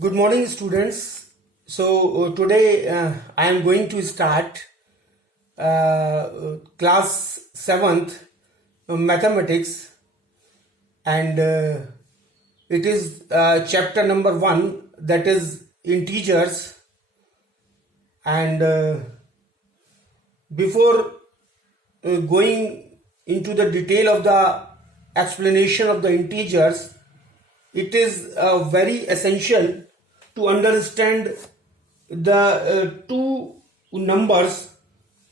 Good morning, students. Today I am going to start class 7th mathematics, and it is chapter number 1, that is integers. And before going into the detail of the explanation of the integers, it is very essential to understand the two numbers,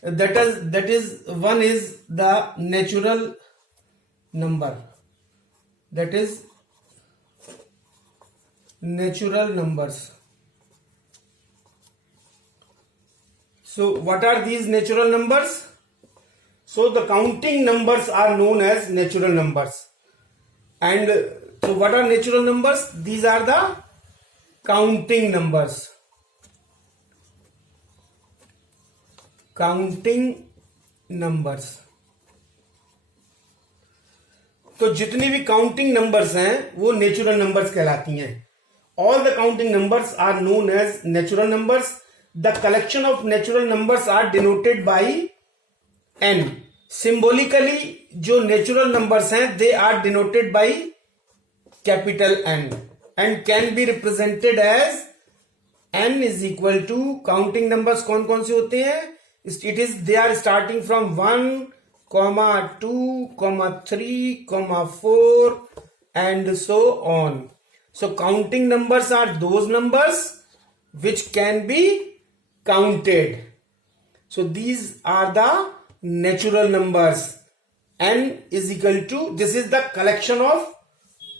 that is one is the natural number, that is natural numbers. So what are these natural numbers? So the counting numbers are known as natural numbers. And so what are natural numbers? These are the counting numbers. Counting numbers. तो जितनी भी counting numbers हैं वो natural numbers कहलाती हैं. All the counting numbers are known as natural numbers. The collection of natural numbers are denoted by N. Symbolically जो natural numbers हैं they are denoted by capital N and can be represented as n is equal to. Counting numbers कौन कौन से होते हैं? They are starting from 1, 2, 3, 4 and so on. So counting numbers are those numbers which can be counted. So these are the natural numbers. N is equal to, this is the collection of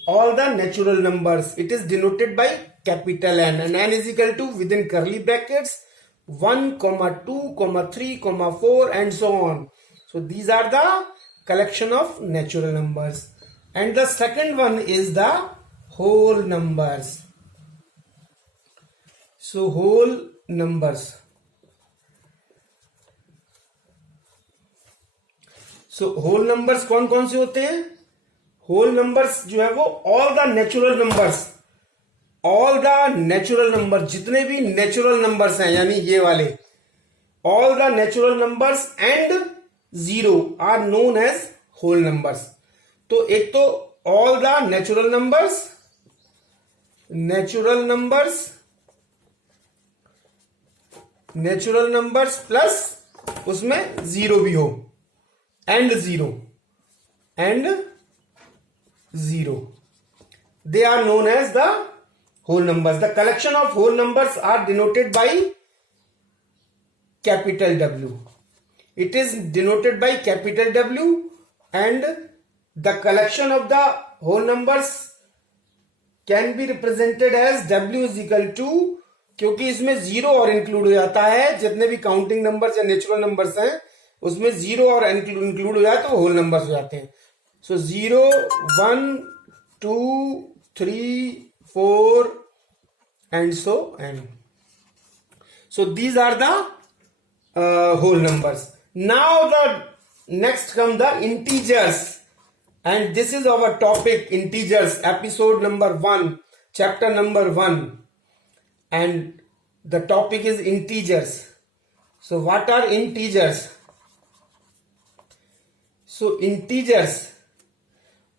all the natural numbers. It is denoted by capital N, and N is equal to, within curly brackets, 1, 2, 3, 4 and so on. So these are the collection of natural numbers. And the second one is the whole numbers. So whole numbers. So whole numbers कौन कौन से होते हैं? Whole numbers जो है वो all the natural numbers, all the natural number, जितने भी नेचुरल नंबर्स हैं यानी ये वाले, all the natural numbers and zero are known as whole numbers. तो एक तो all the natural numbers plus उसमें जीरो भी हो, and zero, they are known as the whole numbers. The collection of whole numbers are denoted by capital W. It is denoted by capital W, and the collection of the whole numbers can be represented as W is equal to, क्योंकि इसमें जीरो और इंक्लूड हो जाता है, जितने भी counting numbers या natural numbers हैं उसमें जीरो और इंक्लूड हो जाए तो होल नंबर्स हो जाते हैं. सो 0, 1, 2, 3, 4 and so on. So these are the whole numbers. Now the next come the integers, and this is our topic, integers, episode number 1, chapter number 1, and the topic is integers. So what are integers? So integers,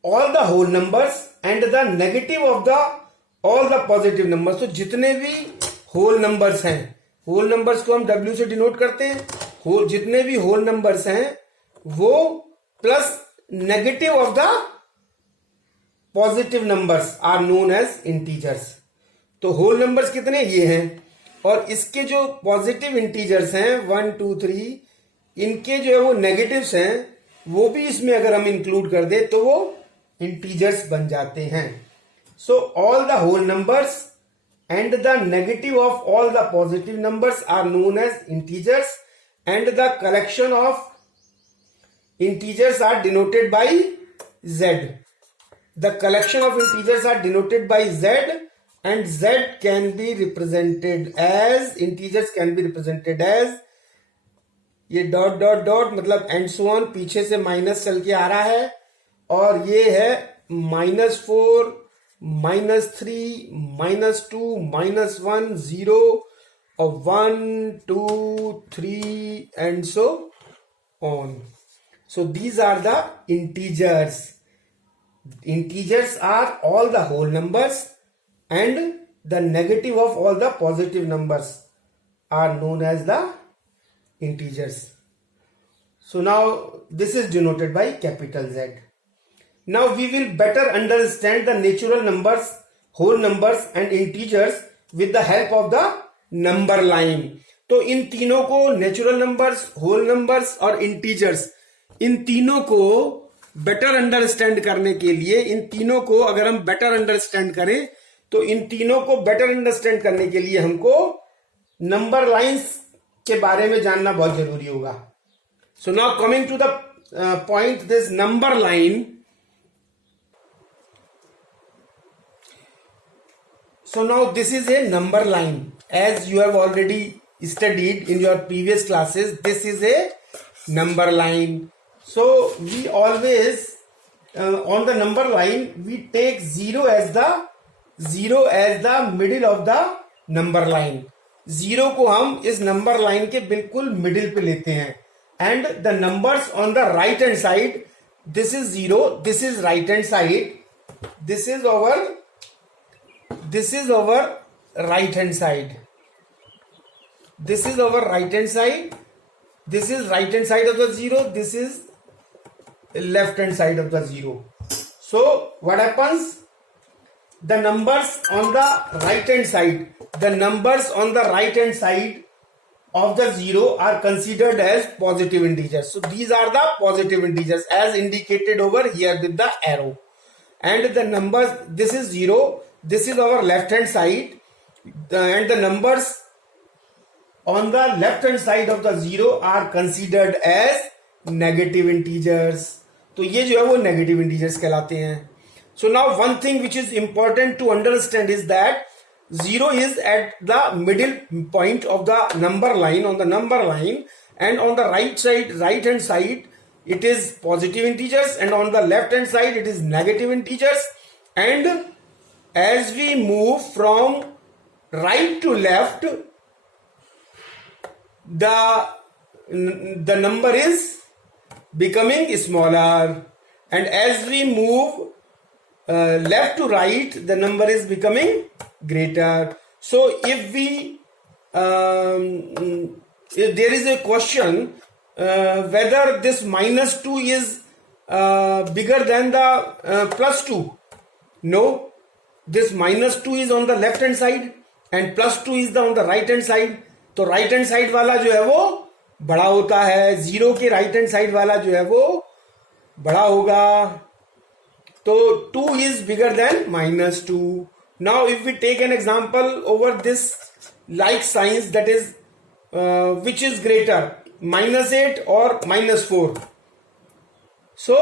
all the whole numbers and the negative of the all the positive numbers. तो जितने भी whole numbers हैं, whole numbers को हम W से डिनोट करते हैं. जितने भी होल नंबर्स हैं वो plus negative of the positive numbers are known as integers. तो होल नंबर्स कितने? ये हैं, और इसके जो पॉजिटिव इंटीजर्स हैं 1, 2, 3, इनके जो है वो नेगेटिव्स हैं, वो भी इसमें अगर हम इंक्लूड कर दे तो वो इंटीजर्स बन जाते हैं. So all the whole numbers and the negative of all the positive numbers are known as integers, and the collection of integers are denoted by Z. The collection of integers are denoted by Z, and Z can be represented as, integers can be represented as, ये dot dot dot मतलब and so on, पीछे से माइनस चल के आ रहा है, और ये है -4, -3, -2, -1, 0, or 1, 2, 3, and so on. So these are the integers. Integers are all the whole numbers, and the negative of all the positive numbers are known as the integers. So now this is denoted by capital Z. Now we will better understand the natural numbers, whole numbers and integers with the help of the number line. तो इन तीनों को natural numbers, whole numbers और इंटीजर्स, इन तीनों को better understand करने के लिए, इन तीनों को अगर हम बेटर अंडरस्टैंड करें तो इन तीनों को बेटर अंडरस्टैंड करने के लिए हमको नंबर लाइंस के बारे में जानना बहुत जरूरी होगा. So now coming to the point, this number line. So now this is a number line. As you have already studied in your previous classes, this is a number line. So we always on the number line we take 0 as the middle of the number line. 0 को हम इस number line के बिल्कुल middle पे लेते हैं. And the numbers on the right hand side, this is 0, this is right hand side, this is our right hand side, this is our right hand side, this is right hand side of the 0, this is left hand side of the 0. So what happens, the numbers on the right hand side, of the 0 are considered as positive integers. So these are the positive integers as indicated over here with the arrow. And the numbers, this is 0, this is our left hand side, and the numbers on the left hand side of the 0 are considered as negative integers. तो ये जो है वो negative integers कहलाते हैं. So now one thing which is important to understand is that 0 is at the middle point of the number line, on the number line, and on the right hand side it is positive integers, and on the left hand side it is negative integers. And as we move from right to left, the number is becoming smaller, and as we move left to right, the number is becoming greater. So if we if there is a question whether this -2 is bigger than the +2, no, this -2 is on the left hand side and +2 is on the right hand side. तो right hand side वाला जो है वो बड़ा होता है, 0 के right hand side वाला जो है वो बड़ा होगा. तो 2 is bigger than -2. Now if we take an example over this like signs, that is which is greater, -8 or -4. So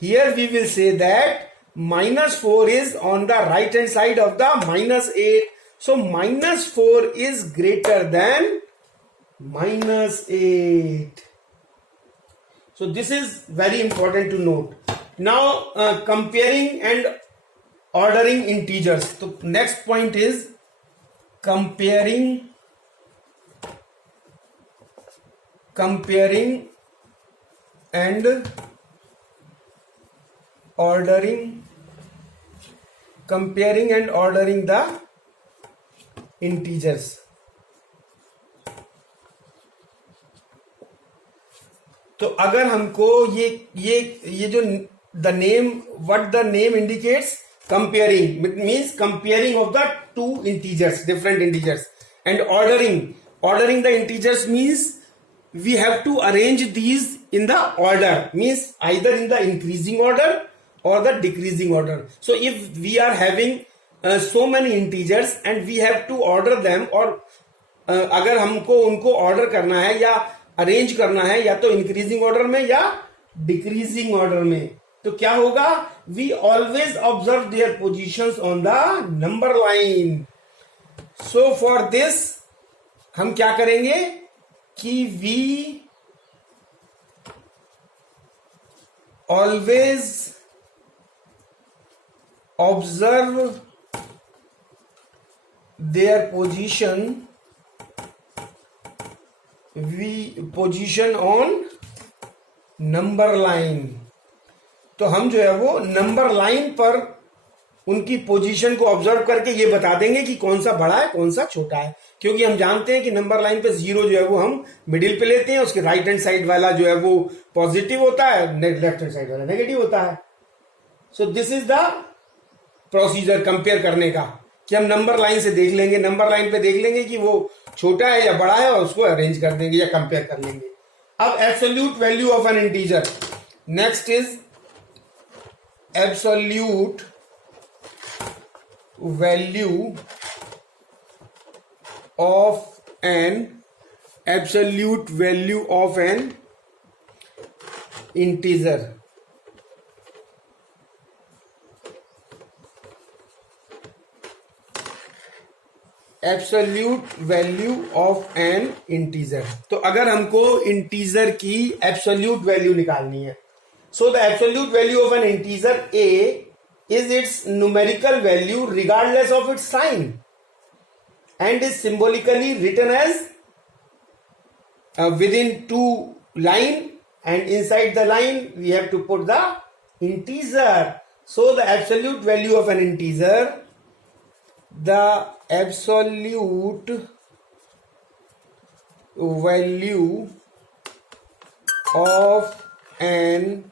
here we will say that -4 is on the right hand side of the -8. So -4 is greater than -8. So this is very important to note. Now comparing and ordering integers. So next point is comparing and ordering the integers. तो अगर हमको ये जो the name, what the name indicates, comparing, it means comparing of the two integers, different integers, and ordering the integers means we have to arrange these in the order, means either in the increasing order or the decreasing order. So if we are having so many integers and we have to order them, और अगर हमको उनको ऑर्डर करना है या अरेंज करना है या तो इंक्रीजिंग ऑर्डर में या डिक्रीजिंग ऑर्डर में, तो क्या होगा, we always observe their positions on the number line. So for this हम क्या करेंगे कि we always observe their position on number line. तो हम जो है वो नंबर लाइन पर उनकी पोजीशन को ऑब्जर्व करके ये बता देंगे कि कौन सा बड़ा है कौन सा छोटा है, क्योंकि हम जानते हैं कि नंबर लाइन पे 0 जो है वो हम मिडिल पे लेते हैं, उसके राइट हैंड साइड वाला जो है वो पॉजिटिव होता है, लेफ्ट हैंड साइड वाला नेगेटिव होता है। So this is the procedure compare करने का, कि हम नंबर लाइन से देख लेंगे, नंबर लाइन पे देख लेंगे कि वो छोटा है या बड़ा है, और उसको अरेंज कर देंगे या कंपेयर कर लेंगे। अब absolute value of an integer, next is absolute value of an integer. Absolute value of an integer. तो अगर हमको इंटीजर की एब्सोल्यूट वैल्यू निकालनी है, so the absolute value of an integer a is its numerical value regardless of its sign and is symbolically written as within two line, and inside the line we have to put the integer. So the absolute value of an integer, the absolute value of an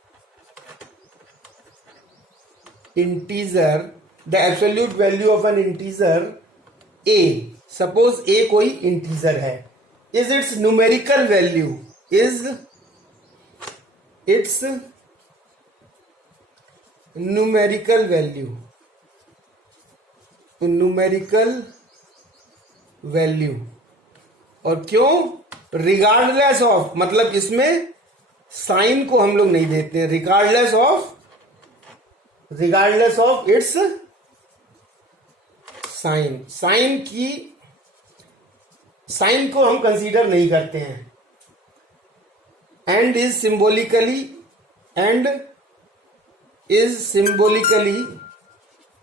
integer, the absolute value of an integer a, suppose a कोई इंटीजर है, is its numerical value, is its numerical value. और क्यों? Regardless of, मतलब इसमें साइन को हम लोग नहीं देते हैं, regardless of its sign, sign को हम कंसीडर नहीं करते हैं। एंड इज सिंबॉलिकली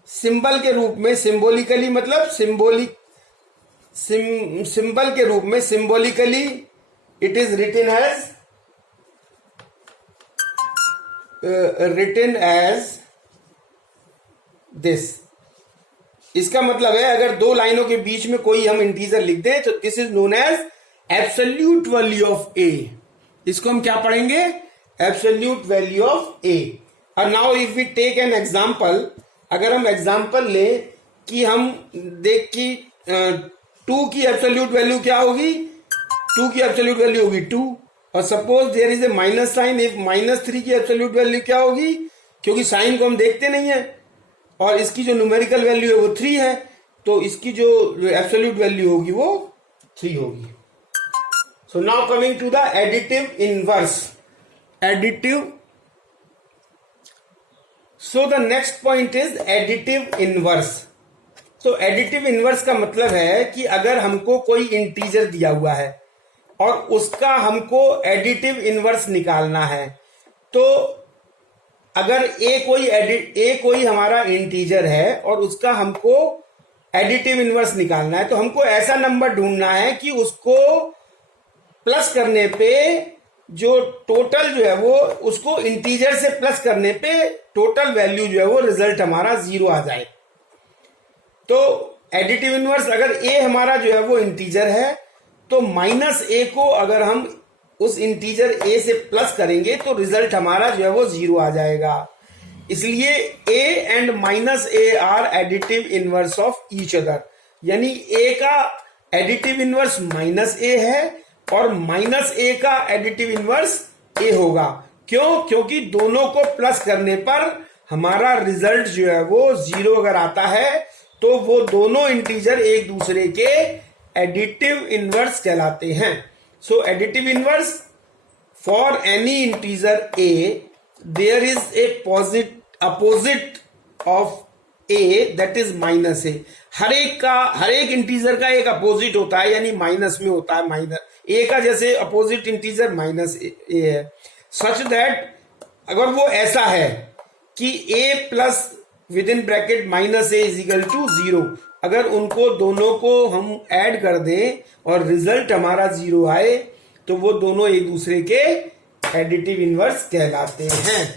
सिंबल के रूप में, सिंबॉलिकली मतलब सिंबल के रूप में, symbolically it is written as this. इसका मतलब है अगर दो लाइनों के बीच में कोई हम इंटीजर लिख दें तो this is known as absolute value of A. इसको हम क्या पढ़ेंगे? Absolute value of A. और now if we take an example, अगर हम एग्जांपल लें कि हम देख कि 2 की एब्सोल्यूट वैल्यू क्या होगी, 2 की एब्सोल्यूट वैल्यू होगी 2, और suppose there is a minus sign, if -3 की एब्सोल्यूट वैल्यू क्या होगी, क्योंकि साइन को हम देखते नहीं है और इसकी जो न्यूमेरिकल वैल्यू है वो 3 है, तो इसकी जो एब्सोल्यूट वैल्यू होगी वो 3 होगी। So now coming to the additive inverse. So the next point is additive inverse. तो एडिटिव इनवर्स का मतलब है कि अगर हमको कोई इंटीजर दिया हुआ है और उसका हमको एडिटिव इनवर्स निकालना है, तो अगर ए कोई हमारा इंटीजर है और उसका हमको एडिटिव इनवर्स निकालना है, तो हमको ऐसा नंबर ढूंढना है कि उसको प्लस करने पे जो टोटल जो है वो, उसको इंटीजर से प्लस करने पे टोटल वैल्यू जो है वो रिजल्ट हमारा 0 आ जाए। तो एडिटिव इनवर्स, अगर ए हमारा जो है वो इंटीजर है, तो -a को अगर हम उस इंटीजर a से प्लस करेंगे तो रिजल्ट हमारा जो है वो 0 आ जाएगा। इसलिए a and -a are additive inverse of each other, यानी a का एडिटिव इनवर्स -a है और -a का एडिटिव इनवर्स a होगा। क्यों? क्योंकि दोनों को प्लस करने पर हमारा रिजल्ट जो है वो 0 अगर आता है तो वो दोनों इंटीजर एक दूसरे के एडिटिव इनवर्स कहलाते हैं। So additive inverse, for any integer a, there is a opposite of a, that is -a। हर एक इंटीजर का एक अपोजिट होता है, यानी माइनस में होता है। a का जैसे अपोजिट इंटीजर -a है, सच दैट अगर वो ऐसा है कि a plus within bracket -a is equal to 0, अगर उनको दोनों को हम ऐड कर दें और रिजल्ट हमारा 0 आए तो वो दोनों एक दूसरे के एडिटिव इनवर्स कहलाते हैं।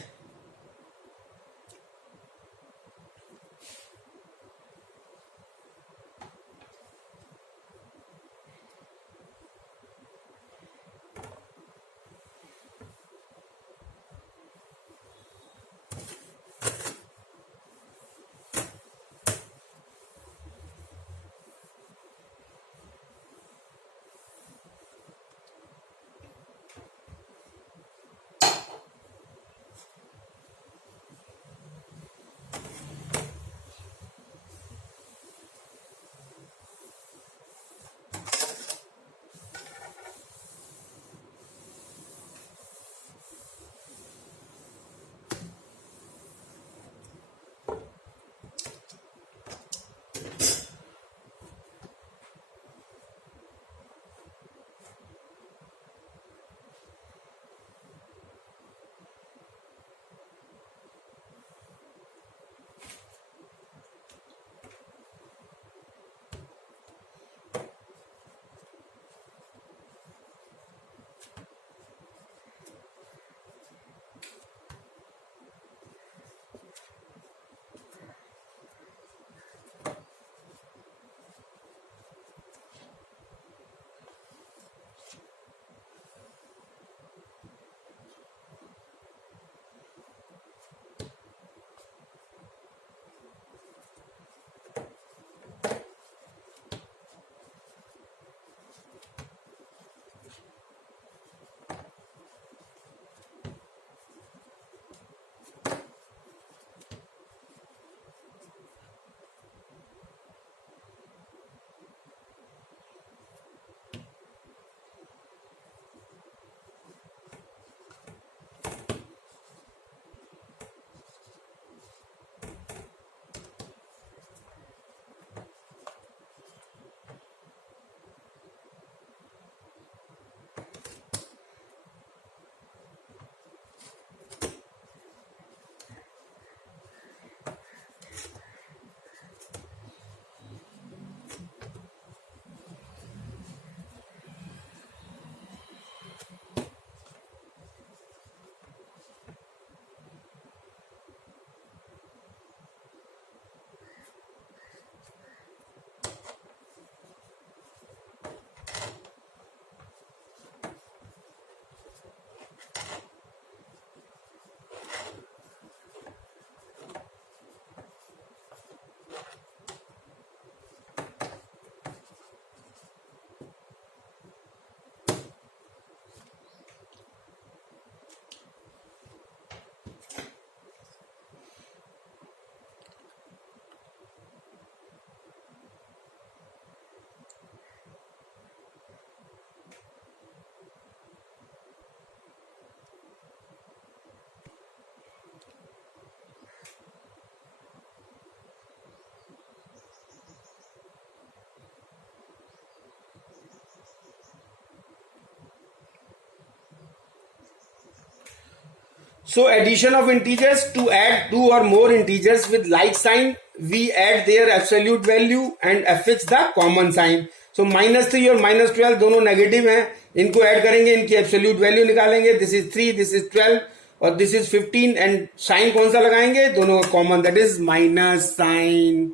So addition of integers, to add two or more integers with like sign, we add their absolute value and affix the common sign. So -3 और -12 दोनों नेगेटिव हैं, इनको ऐड करेंगे, इनकी एब्सोल्यूट वैल्यू निकालेंगे. दिस इज 3, दिस इज 12 और दिस इज 15 एंड साइन कौन सा लगाएंगे? दोनों का common, that is minus sign.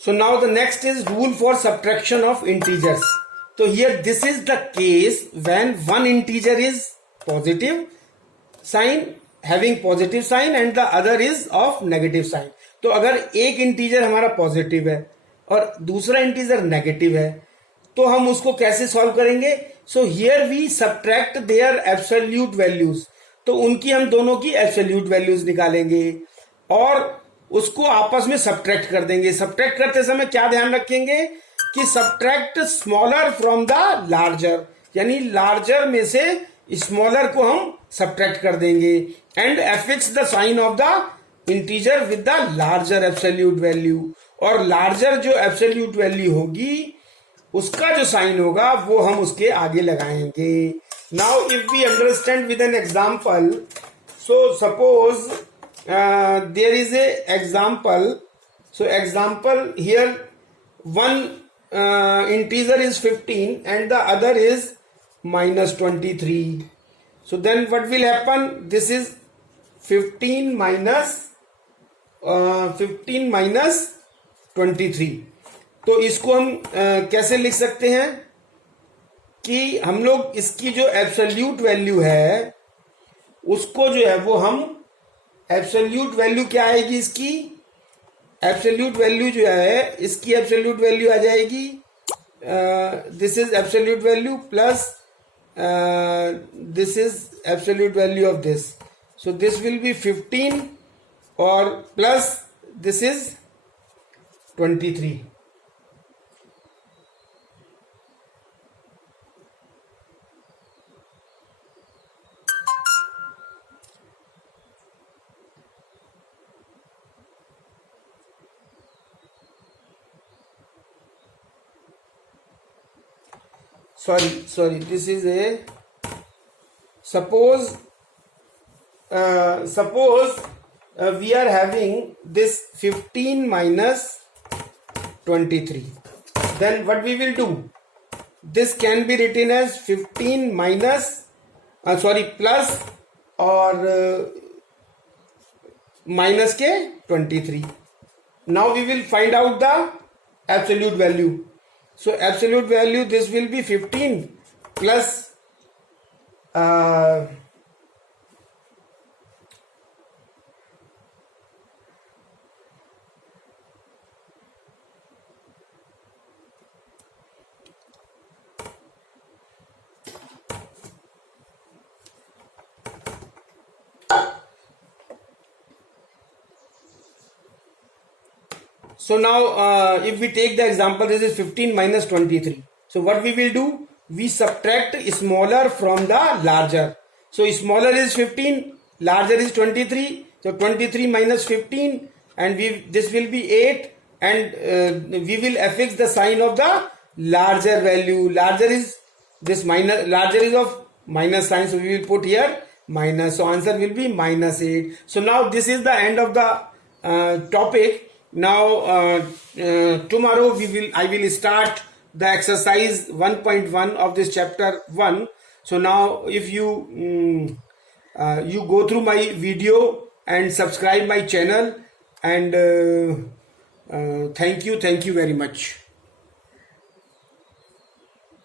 So now the next is rule for subtraction of integers. So here this is the case when one integer is positive sign, having positive sign and the other is of negative sign. तो अगर एक इंटीजर हमारा पॉजिटिव है और दूसरा integer negative है तो हम उसको कैसे सॉल्व करेंगे? So here we subtract their absolute values. तो उनकी हम दोनों की एब्सोल्यूट वैल्यूज निकालेंगे और उसको आपस में सब्ट्रैक्ट कर देंगे. सब्ट्रैक्ट करते समय क्या ध्यान रखेंगे कि subtract smaller from the larger, यानी लार्जर में से स्मॉलर को हम सब्ट्रैक्ट कर देंगे. And affix the sign of the integer with the larger absolute value. और लार्जर जो एब्सोल्यूट वैल्यू होगी उसका जो साइन होगा वो हम उसके आगे लगाएंगे. Now if we understand with an example, so suppose there is a example. So example here, one integer is 15 and the other is minus 23. So then what will happen? This is 15 minus 23. तो इसको हम कैसे लिख सकते हैं कि हम लोग इसकी जो एब्सोल्यूट वैल्यू है उसको जो है वो हम एब्सोल्यूट वैल्यू क्या आएगी इसकी एब्सोल्यूट वैल्यू जो है इसकी एब्सोल्यूट वैल्यू आ जाएगी this is absolute value plus this is absolute value of this. So this will be 15 और plus this is 23. sorry this is a suppose we are having this 15 minus 23. Then what we will do, this can be written as 15 minus plus or minus के 23. Now we will find out the absolute value. So absolute value, this will be 15 plus so now if we take the example, this is 15 minus 23. So what we will do, we subtract smaller from the larger. So smaller is 15, larger is 23. So 23 minus 15 and this will be 8 and we will affix the sign of the larger value. Larger is this minus, larger is of minus sign, so we will put here minus. So answer will be minus 8. So now this is the end of the topic. Now tomorrow I will start the exercise 1.1 of this chapter 1. So now if you you go through my video and subscribe my channel and thank you very much.